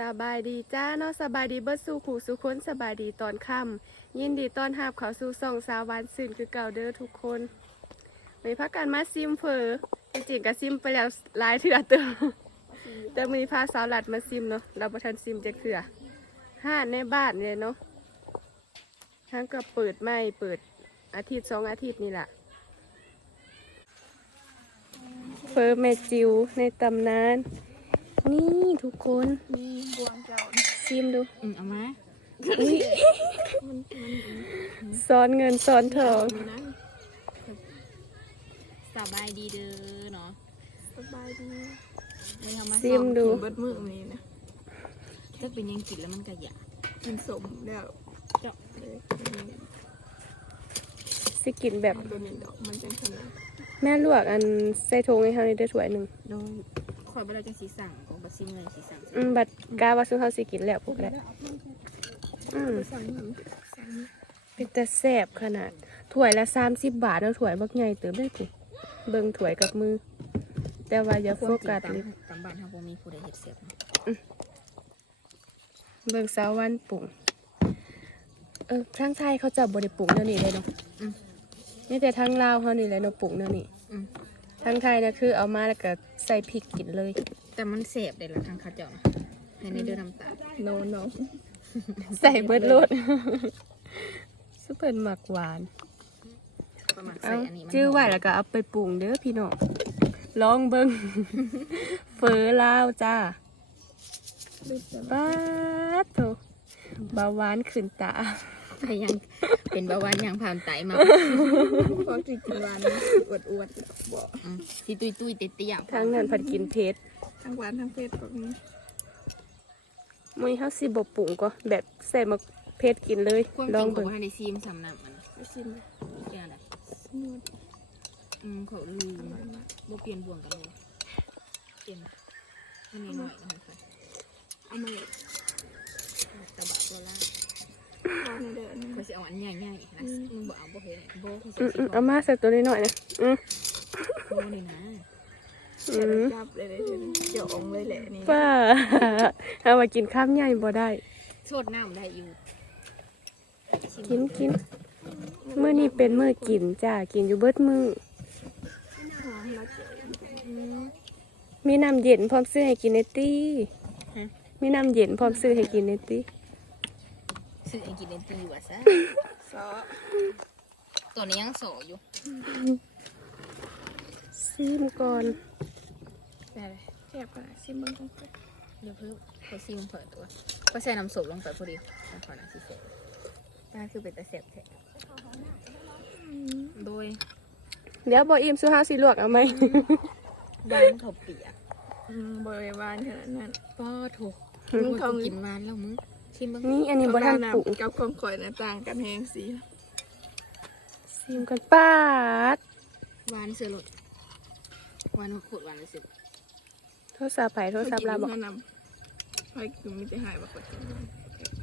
สบายดีจ้าเนาะสบายดีเบิดสู่ขู่สู่คนสบายดีตอนค่ำยินดีต้อนรับเขาสู่ส่องสาววันซื่นคือเก่าเด้อทุกคนไปพักกันมาซิมเฟอจริงๆก็ซิมไปแล้วหลายเถื่อเติมแต่มีพาสาวหลัดมาซิมเนาะเราประทันซิมจะเถื่อห้านในบ้านเลยเนาะทั้งก็เปิดไม่เปิดอาทิตย์สองอาทิตย์นี่แหละเฟอร์แมจิวในตำนาน นี่ทุกคนนี่บวงเจ้าซิมดูอืมเอามาอุ๊ยซ้อนเงินซ้อนทองมีนะสบายดีเด้อเนาะสบายดีไม่เอามาซิมดูกินเบิดมือนี้นะถ้าเป็นยังกินแล้วมันก็อยากกินสมแล้วเจาะเลยสิกินแบบตัวนี้ดอกมันจังขนาดแม่ลวกอันใส่ทงให้เฮาในเด้อถ้วยหนึ่ง โดยคอยเวลาจะสีสั่งของบัซิมเลยสีสั่งอืมบัดกาว่าซุเฮาสิกินแล้วพวกนั้นอืมสั่งน้ำสั่งเป็นแต่แซ่บขนาดถ้วยละ30บาทเนาะถ้วยบักใหญ่เติมได้ติเบิ่งถ้วยกับมือ แต่ว่าอย่าโฟกัสตามเลยตามบ้านทางบ่มีผู้ใดเฮ็ดเสร็จเนาะเบิ่งสาววันปรุงเออทางไทยเขาจะบ่ได้ปรุงแนวนี้เลยเนาะอืมนี่แต่ทางลาวเขานี่แหละเนาะปรุงแนวนี้อืม ทางไทยนะคือเอามาแล้วก็ใส่พริกกินเลย แต่มันเสพได้ละทางเขาเจ้านะให้ในเดือน้ำตาลโนโนใส่เบิดรสซุปเปอร์หมักหวานประมาณเอาใส่อันนี้มันจื้อไว้แล้วก็เอาไปปรุงเด้อพี่น้องลองเบิ่งเฟอลาวจ้าป๊าดโถเบาหวานขึ้นตา ไปยังเป็นเบาหวานยังผ่านไตมาพอสิกินหวานอวดอวดๆบอกอืมสิตุยตุยเตี้ยเตี้ยทางนั้นผัดกินเผ็ดทั้งหวานทั้งเผ็ดแบบนี้มื้อเฮาสิบ่ปรุงก็แบบใส่มะเผ็ดกินเลยความลจอริงงขอเบิ่งงว่าในซีมสำนักมันไปชิมเลยเกี่ยอะไรสนุกอืมเขาลืมอร่อยมากบ่เปลี่ยนบ่วงกันเลยเปลี่ยนมันนิดหน่อยนะคะเอามาเลยตะบะตัวล่า งทานในเดือนนี้เขาสิเอาอันใหญ่ๆนะมึงบ่เอาบ่เห็นบ่เขาสิอืมสิอืมบเอามาใส่ตัวน้อยๆนะอืมบ่นี่นะอืเดี๋ยวมจับเลยเลยเดี๋ยวองเลยแหละนี่ป้าเอามากินข้ามใหญ่บ่ได้โชดน้ำได้อยู่กินกินมื้อนี้เป็นมื้อกินจ้ากินอยู่เบิดมื้อหอมแล้วเจียวอืมมีน้ำเย็นพร้อมซื้อให้กินในตี้ฮะมีน้ำเย็นพร้อมซื้อให้กินในตี้ ซื้อไอ้กินเป็นปีว่ะซะซอสตัวนี้ยังโสอยู่ซิมก่อนได้เลยแซ่บขนาดชิมเบิ้งต้องไปเดี๋ยวเพิ่มเขาซีมเปิดตัวก็ใส่น้ำส้มลงไปพอดีแล้วขอน้ำซีเสร็จนั่นคือเป็นตะเสบแท้โดย เดี๋ยวบ่อิ่มสุเฮาสิลวกเอาไหมบ้านเขาเปียกอืมบริวารขนาดนั้นป้อถูกมึมึงงเขากินหวานแล้วมึง ชิมบ้างนี่อันนี้บ่ทันปรุงกับของข่อยนะต่างกันแหงสีซิมก่อนป้าดหวานเสือหลดหวานขูดหวานเลยสิโทรศัพท์ไผโทรศัพท์ลาบอกแนะนำข่อยคือมีแต่หายว่าข่อยกิน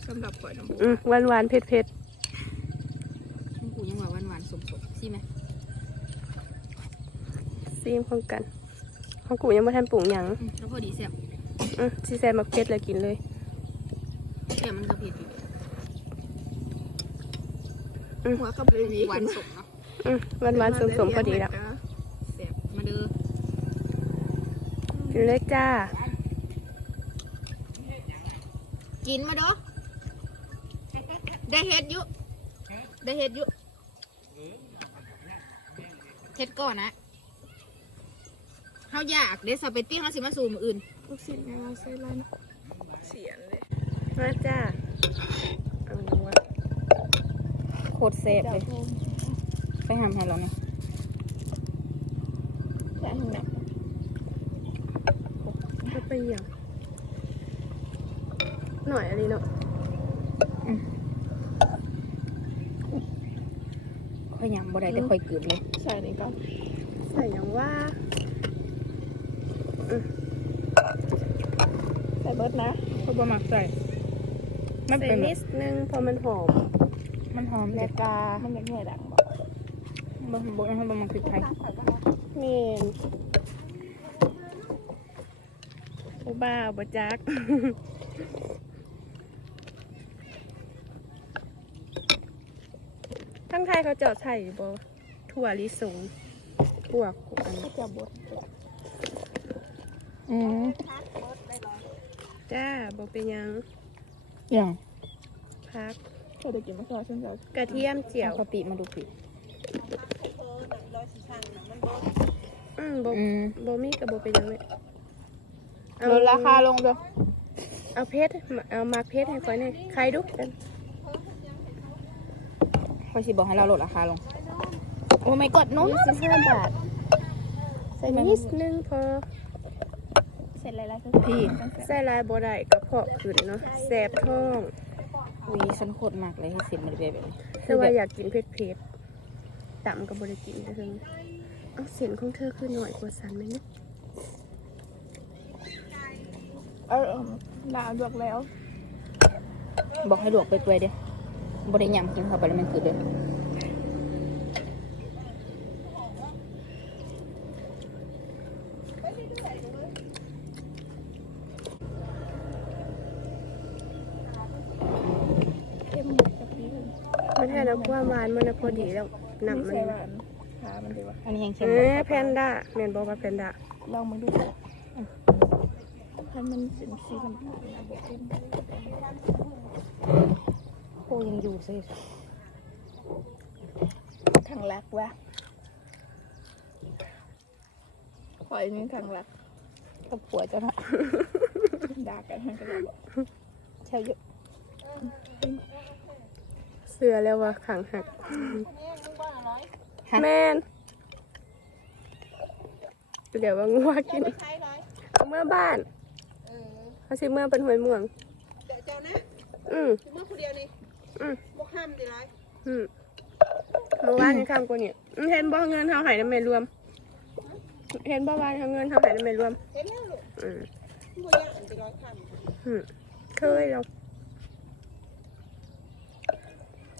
สำหรับข่อยน้ำบุอืมหวานๆเผ็ดมึงกูยังว่าหวานหวานสมสมใช่ไหมๆซิมพร้อมกันของกูยังบ่ทันปรุงหยังอืมแล้วพอดีเสียบอืมสิใส่มะเขือแล้วกินเลย แต่มันก็เผ็ดอยู่หัวกับเบบีหวานสมเนาะอืมหวานๆสมๆพอดีแล้วเสียบมาเด้อกินเลยจ้า กินมาเด้อได้เฮ็ดอยุได้เฮ็ดอยุเฮ็ดก่อนนะเฮาอยากเดี๋ยวสไปตี้เฮาสิมาสู่มืออื่นลูกศิษย์ไงเราใส่ร้านเสียนเลย มาจ้าเอาวะโคตรเซฟเลยไปหามให้เราเนี่ยใช่หนักเอาไปอย่างหน่อยอะไรเนาะค่อยยำบ่ได้แต่ค่อยเกือบเลย ใส่นี่ก็ใส่อย่างว่าใส่เบิร์ดนะค่อยบ่มักใส่ มันใส่เป็นนิดนึงเพอมันหอมมันหอมแลแต่กามันยังไงดังบอกบ่บ่บ่บ่มักพริกไทยเมนผู้บ้าวบ่จัก ทั้งไทยเขาเจาะใส่บ่ถั่วลิสงถั่วกวนก็จะบดอืมจ้าบ่เป็นหยัง อย่างพักเคยได้กินมะขามฉันจะกระเทียมเจียวปกติมาดูผิดอืมบ่อืมบ่มีกับบ่เป็นหยังเลยเอลดราคาลงจ้ะเอาเพชรเอามาเพชรให้ค่อยหน่อยใครดูกันคอยสิบอกให้เราลดราคาลง โอ้ไม่กดน้องยี่สิบห้าบาท ใส่นิดนึงพอเส ร็จแล้วพี่ใส่ลายบ่ได้กระเพาะขึ้นเนาะแสบท้องวีฉันโคตรมากเลยให้เสร็จมันเลยแบบนี้แต่ว่าอยากกินเผ็ดเผ็ดๆต่ำกับบริกินเพิ่งเอาเสียงของเธอคือหน่อยกว่าสันไหมเนี่ยเออลาลวกแล้ว บอกให้ลวกไปเปื่อยๆเด้บริยำกินเข้าไปแล้วมันคือเด้อ เข้มหมดกะปิเลย มันแท้แล้ วความหวานมันน่ะพอดีแล้วน้ำมันใส่หวานขามันดีวะอันนี้ยังเค็มเอบ่อแพนด้าแม่นบอกว่าแพนด้าลองมาดูถ้ามันเป็นสีชมพูนะบอกเข้มโอ้ยังอยู่สิทางรักวะคอยนี่ทางรักกับผัวเจ้าเนาะ ด่ากันมันก็เลยบอกเช่าเยอะ เสือแล้วว่าขังหักฮะแม่นเดี๋ยวว่างัวกินเอาเมื่อบ้านเขาสิเมื่อเป็นหวยม่วงเดี๋ยวเจ้านะอืมเมื่อคนเดียวนี่อืมบกห้ามดีไรอืมเมื่อวานยังคำกว่านี่อืมเห็นบ่เงินเท่าไหร่น้ำไม่รวม เห็นบ่วานเงินเท่าไหร่น้ำไม่รวมเห็นแล้วลูกอืมบ่ย่านดีร้อยคอืมเคยเราำ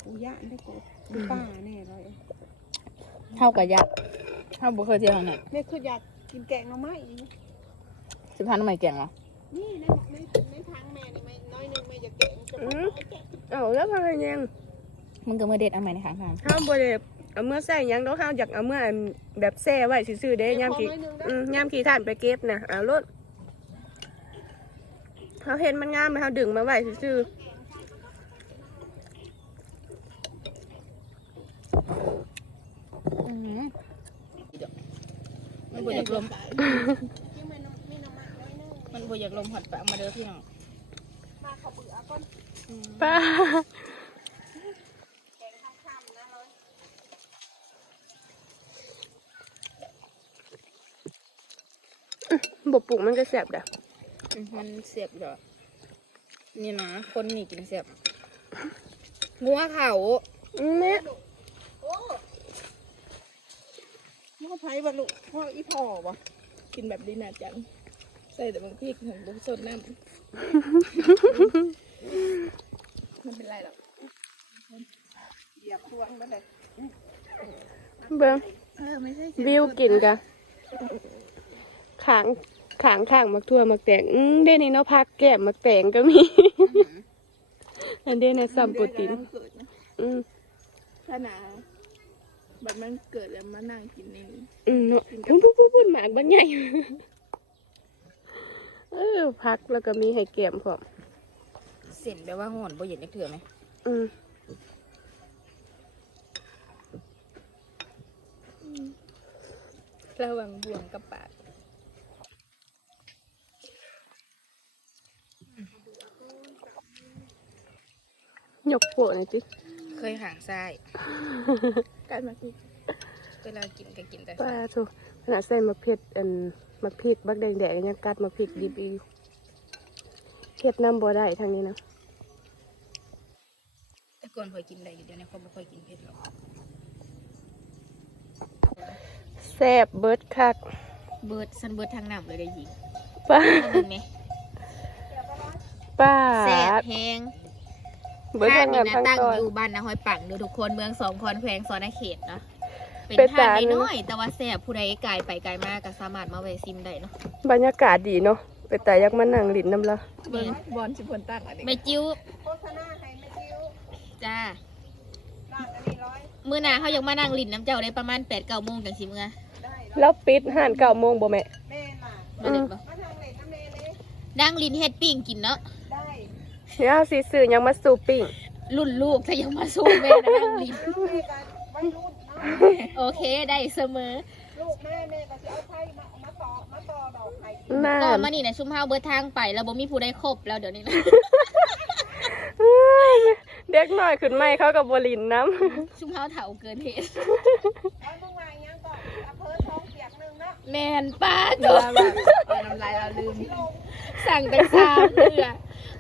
กูย่านได้กูดูป้าแน่เลยเท่ากับยักษ์เท่าบุเคยเที่ยวทางไหนเนี่ยคืออยากกินแกงหน่อไม้อีกสิพันทำไมแกงเหรอนี่ในในในทางแม่นี่ไม่น้อยหนึงแม่จะแกงจะบอกเอาแกงเอาแล้วพังยังมึงก็มือเด็ดเอาไหมในข้างทางห้ามบ่ได้เอาเมื่อใส่หยังดอกห้ามอยากเอาเมื่ออันแบบแซ่ไว้ซื่อๆเด้ยามขอกี่น้อยหนึงนะอืมยามกี่ท่านไปเก็บนะเอารถเขาเห็นมันงามแล้วเขาดึงมาไว้ซื่ออื มมันบวอยากลมที่ไม่น้ำไม่น้ำไม้น้อยหนึงมันบวอยากลมหอดปากมาเด้อพี่น้องมาเขาเบื่อก่อนๆป้าแกงค่ำๆนะเลยบปลูกมันก็แซ่บเด้ออืมมันเสียบเหรอนี่นะคนนี่กินเสียบงัวเขาอืมเนี่ย โอ้ พ่อไผ่บรรลุพ่ออีพ่อวะกินแบบดีนาจัง ใส่แต่บางพริกถึงบุกสดน้ำมันเป็นไรหรอกเหยียบพวงมาเลยเบิ้งเออไม่ใช่วิวกินกะขางขางข้างมักทั่วมักแตงอืมเด้นี่เนาะพักแก้มมักแตงก็มี อันเด้นะซัมโปรตีนเกิดนะอืมถ้าหนาว บัดมันเกิดแล้วมานั่งกินนี่อืมเนาะพูดพูดพูดพูดหมากบันใหญ่ เออพักแล้วก็มีให้แก้มพร้อมเส้นแปลว่าห่อนบ่เย็นจักเถื่อไหมอืมระหวังบ่วงกับปากยกโปะหน่อยจิ เคยห่างซ้ายการมากินเวลากินก็กินแต่ป้าซ้ายถูกขนาดใส่มะเพ็ดอันมะพริกบักแดงๆยังกัดมะพริกดิบอีกเฮ็ดน้ำบ่ได้ทางนี้นะแต่ก่อนเคยกินได้อยู่เดี๋ยวนี้เขาบ่ค่อยกินเผ็ดหรอกแซ่บเบิดคักเบิดสันเบิดทางน้ำเลยได้หญิงป้าเอาเบิ่งไหมป้าแซ่บแฮง เบิดห้าทางงนั้นี้นนะทางตั้งก่อนอยู่บ้านนะห้อยปังเด้อทุกคนเมืองสองคอนแขวงสอนอาเขตเนาะเป็นเป็นทางตาน้อยๆแต่ว่าแซ่บผู้ใดไกลไปไกลมากก็สามารถมาแวะซิมได้เนาะบรรยากาศดีเนาะไปแต่ยักมานั่งลิ้นน้ำละเบิ่งบอลสิเพิ่นตั้งอันนี้ไม่จิ้วโฆษณาให้แม่จิ้วจ้าร้านอันนี้ร้อยมื้อหน้าเขายังมานั่งลิ้นน้ำเจ้าได้ประมาณ8 9โมงจังสิมื้อได้แล้วปิดห่านเก้าโมงบ่แม่แม่มามาเล่นบ่มาทางเล่นน้ำเล่นเลยนั่งลิ้นเฮ็ดปิ้งกินเนาะได้ เดี๋ยวเอาสิซื้อหยังมาสู่ปิ้งรุ่นลูกถ้ายังมาสู้แม่นะนั่งลิ้นเอาแม่กันวัยรุ่นเนาะโอเคได้เสมอ ลูกแม่แม่ก็จะเอาไพ่มามาต่อมาต่อดอกไผ่น่าก่อนมานี่นะซุ่มเฮาเบิดทางไปแล้วบ่มีผู้ใดครบแล้วเดี๋ยวนี้นะเด็กหน่อยขึ้นไม่เขากับบลินน้ซุ่มเฮาเฒ่าเกินเหตุไอ้เมื่อวานยังก่อนอำเภอท้องเปียกหนึ่งเนาะแม่นป้าเวจ้ะลาแบบเอาน้ำลายเราลืมที่ลงสั่งแต่สามเดือ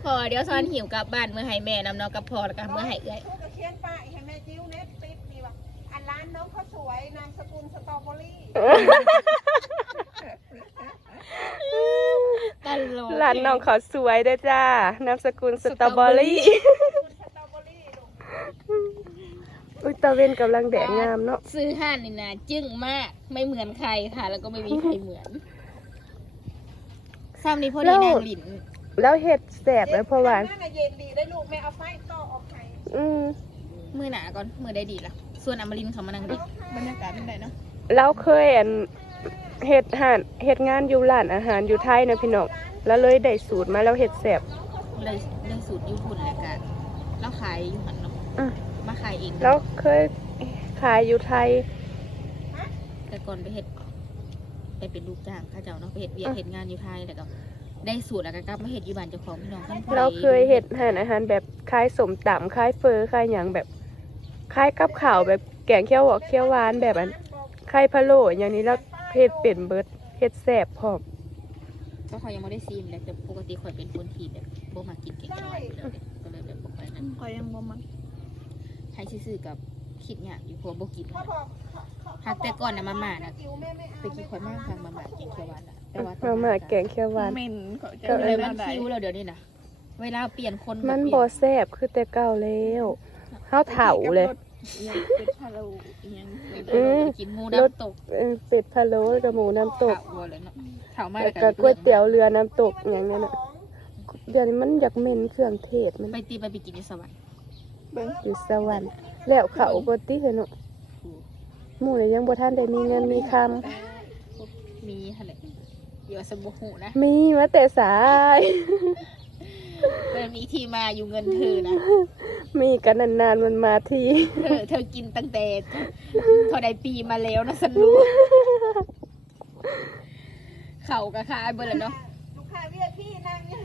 พอเดี๋ยวซอนหิวกลับบ้านเมื่อให้แม่นำเนาะกับพ่อแล้วก็เมื่อให้เอื้อยทุกกระเชียนป้ายให้แม่จิ้วเน็ตติดนี่ว่ะอันร้านน้องเขาสวยนามสกุลสตรอเบอรี่ตลกำหลานน้องเขาสวยเด้อจ้านามสกุลสตรอเบอรี่คุณสตรอเบอรี่ลูกอุ้ยตะเวนกำลังแดดงามเนาะซื้อห้านนี่นะจึ้งมากไม่เหมือนใครค่ะ แล้วก็ไม่มีใครเหมือนซ้ำนี้พอดีนางหลิน แล้วเห็ดแสบเลยเพราะว่า น่าจะเย็นดีได้ลูกแม่เอาไฟต่อออกไข่อืมมือหนาก่อนมือได้ดีละส่วนอมรินทร์เขามานั่งดิบรรยากาศเป็นไงเนาะเราเคยอันเห็ดหานเห็ดงานอยู่ร้านอาหารอยู่ไทยนะพี่น้องแล้วเลยได้สูตรมาแล้วเห็ดแสบ เลยเลยสูตรยูทุนเลยกันแล้วขายอยู่หันเนาะอืม มาขายเองแล้วเคยขายอยู่ไทย แต่ก่อนไปเฮ็ดไปเป็นลูกจ้างเข้าเจ้าเนาะไปเฮ็ดเวียกเฮ็ดงานอยู่ไทยแล้วก็ ได้สูตรแล้วก็กลับมาเฮ็ดอยู่บ้านเจ้าของพี่น้องขั้นพอเราดีเคยเห็ดหานอาหารแบบคล้ายสมตำคล้ายเฟอคล้ายหยังแบบคล้ายกับข่าวแบบแกงเขียวหวอกเขียวหวานแบบอันไข่พะโล้อย่างนี้แล้วเห็ดเป็นเบิดเห็ดแสบพร้อมก็เขายังไม่ได้ซีมเลยแต่ปกติข่อยเป็นคนที่แบบบ่มากินเก่งจังหวัดอยู่แล้วเด้ก็เลยแบบบ่ไปนั่นคอยยังบ่มันให้ซื่อๆกับคิดยากอยู่เพราะบ่กินเขาบอกหากแต่ก่อนน่ะมาม่าน่ะจิ๋วแม่ไม่เอาไปกินข่อยมากทางมาม่าเก่งเขียวหวานน่ะ แต่ว่ามาม่าแกงเขียวหวานเหม็นเขาจะก็เลเลยยมัมานได้คิวแล้วเดี๋ยวนี้นะเวลาเปลี่ยนคนมันเปลี่บ่ยแสบคือแต่เก่าแล้วเฮาเฒ่าเลยยังเป็นพะโล้ยังอืมกินหมูน้ำตกเออเป็ดพะโล้กับหมูน้ำตกเฒ่าบ่เลยเนาะเฒ่ามากแล้วแล้วก็ก๋วยเตี๋ยวเรือน้ำตกอย่างนั้นน่ะเดี๋ยวนี้มันอยากเหม็นเครื่องเทศมันไปตีไปไปกินอยู่สวรรค์เบิ่งอยู่สวรรค์แล้วเขาบ่ติเหรอเนาะหมู่นี่ยังบ่ทันได้มีเงินมีคำมีหั่นแห ละอยู่ว่าสมบูหูนะมีมาแต่สาย มันมีที่มาอยู่เงินเธอนะมีกันนานๆมันมาที เธอเธอกินตั้งแต่เท่าใดปีมาแล้วนะสันรู้เข่ากระคายเบอร์เลยเนาะลูกค้าเรียกพี่นั่งเนี่ย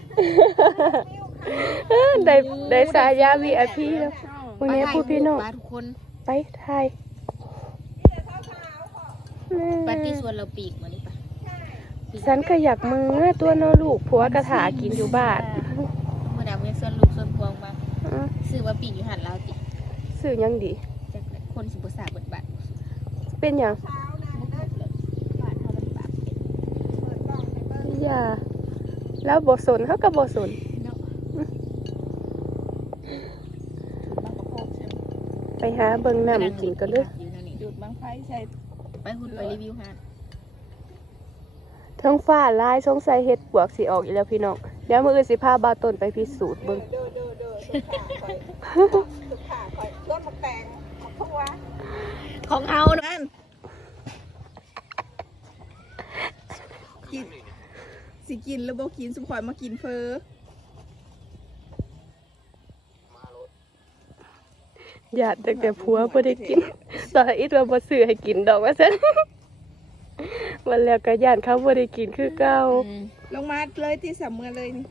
ได้ได้สายา VIP แล้ววันนี้พูดพี่น้องปลาทุกคนไปไทยปาร์ตี้ส่วนเราปีกมานี่ปะปีก ฉันก็อยากมือตัวน้อลูกผัวกระถากินอยู่บ้านเมื่อดำเรียกส่วนลูกส่วนพวงมาอื้อซื้อว่าปีกอยู่หันเราติซื้อยังดีจากคนสิบสาเบิดบาทเป็นหยังเช้านะบ่ครบเลยบาทเท่ามันบาทเป็นเปิดกล่องไปเบิ้งอย่า แล้วบ่สนเขาก็บ่สนเนาะบางกระโพกใช่ไหมไปหาเบิ่งน้ำกินก็เลยอยู่นั่นนี่จุดบางไฟใส่ไปหุ่นไปรีวิวฮาน ทั้งฟ้าลายสงสัยเฮ็ดปวกสิออกอีกแล้วพี่น้องเดี๋ยวมืออื่นสิพาบาวต้นไปพิสูจน์เบิ่งเด้อเด้อเด้อสุขาคอยสุขาคอยต้นมะแตงมะทั่วของเฮานั่นกินสิกินแล้วบ่กินสุขอยมากินเฟอญาติตั้งแต่ผัวบ่ได้กินตอนอีกว่าบ่ซื้อให้กินดอกว่าซั่น วันแล้วก็ญาติเขาบ่ได้กินคือเก่าอืมลงมาเลยที่สามเมือเลยนี่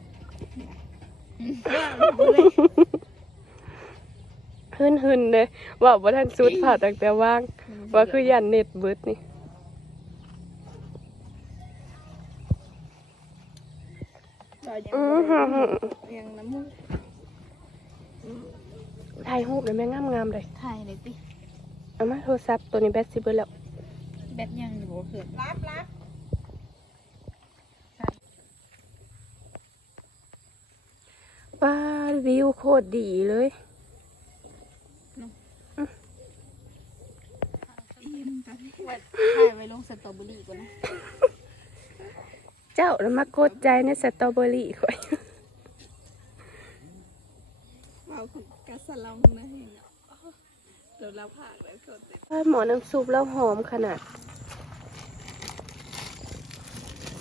หึนหึนๆเลยว่าบ่ทันสุดผ่าตั้งแต่ว่างว่าคือยันเน็ตเบิดนี่ต่อยังอื้อหือหือยังน้ำมูกถ่ายรูปเลยแม่งามๆเลยถ่ายเลยติเอามาโทรศัพท์ตัวนี้แบตสิเบิดแล้ว แบตยังอยู่บ่เขื่อนรับรับป้าวิวโคตรดีเลยถ่ายไว้ลงสตรอเบอรี่ก่อนนะ เจ้าน่ะมากดใจในสตรอเบอรี่ข่อยเราคือกาสลองนะเห็น เนาะเดี๋ยวเราผ่านแล้วคนเต็มว่าหมอน้ำซุปแล้วหอมขนาด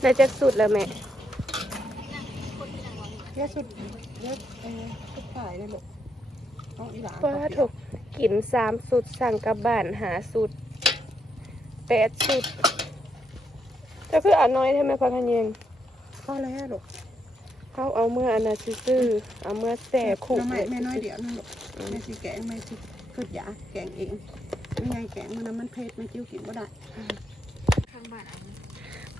ได้จักสุดแล้วแม่เยอะสุดเยอะเออทุกฝ่ายเลยลูกต้องอีหลาป้าถูกกินสามสุดสั่งกลับบ้านหาสุดแปดสุดก็คืออ่าน้อยใช่ไหมพักกันยังพอแล้วลูกเขาเอาเมื่ออันนั้นซื่อๆเอาเมื่อแต่ขู่น้ำไม้แม่น้อยเดียวนั่นลูกแม่สิแกงแม่สิ ขึ้นยาแกงเองไม่ไงแกงมันน้ำมันเผ็ดแม่จิ้วกินบ่ได้ข้างบ้านอันนี้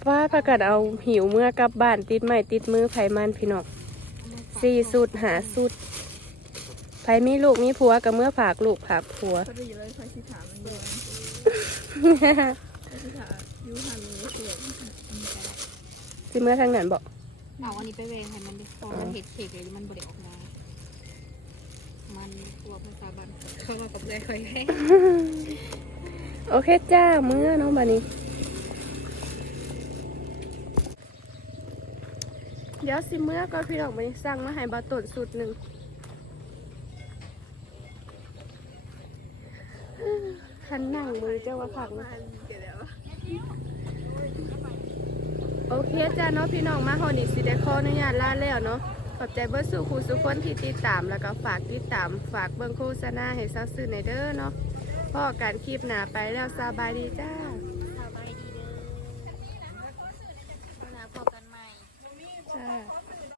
ว่าพักกันเอาหิวเมื่อกลับบ้านติดไม้ติดมือไผมันพี่น้องสี่สุดหาสุดไผมีลูกมีผัวกับเมื่อฝากลูกฝากผัวพอดีเลยคอยสิถามมันโดนคอยสิถามยูฮันเลยเสียงสิเมื่อทางนั้นบอกเอาอันนี้ไปเวงให้มันดิพอมันเห็ดเค้กเลยมันบริออกมา มันตัวภาษาบ้านเข้ามากับเลยเคยให้โอเคจ้าเมื่อน้องบานี้ เดี๋ยวสิเมื่อก็พี่น้องไปสั่งมาให้บาตุนสุดหนึ่งคันนั่งมือเจ้าว่าผักนะเลโอเคจ้าเนาะพี่น้องมาฮอนี่สิได้ขออนุญาตลาแล้วเนาะ ขอบใจเบิร์สู่ครูสุคนที่ติดตามแล้วก็ฝากติดตามฝากเบิ่งโฆษณาให้ซักซื้อในเด้อเนาะพ่อการคลิปหนาไปแล้วสบายดีจ้า